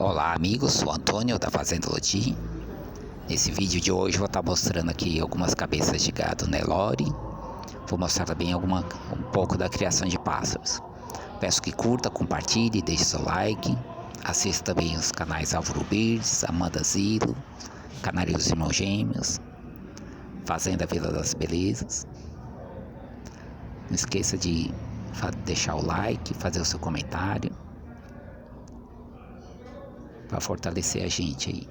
Olá amigos, sou Antônio da Fazenda. Nesse vídeo de hoje vou estar mostrando aqui algumas cabeças de gado nelore. Vou mostrar também um pouco da criação de pássaros. Peço que curta, compartilhe, deixe seu like. Assista também os canais Álvaro Birds, Amanda Zilo, Canário dos Irmãos Gêmeos, Fazenda Vila das Belezas. Não esqueça de deixar o like, fazer o seu comentário para fortalecer a gente aí.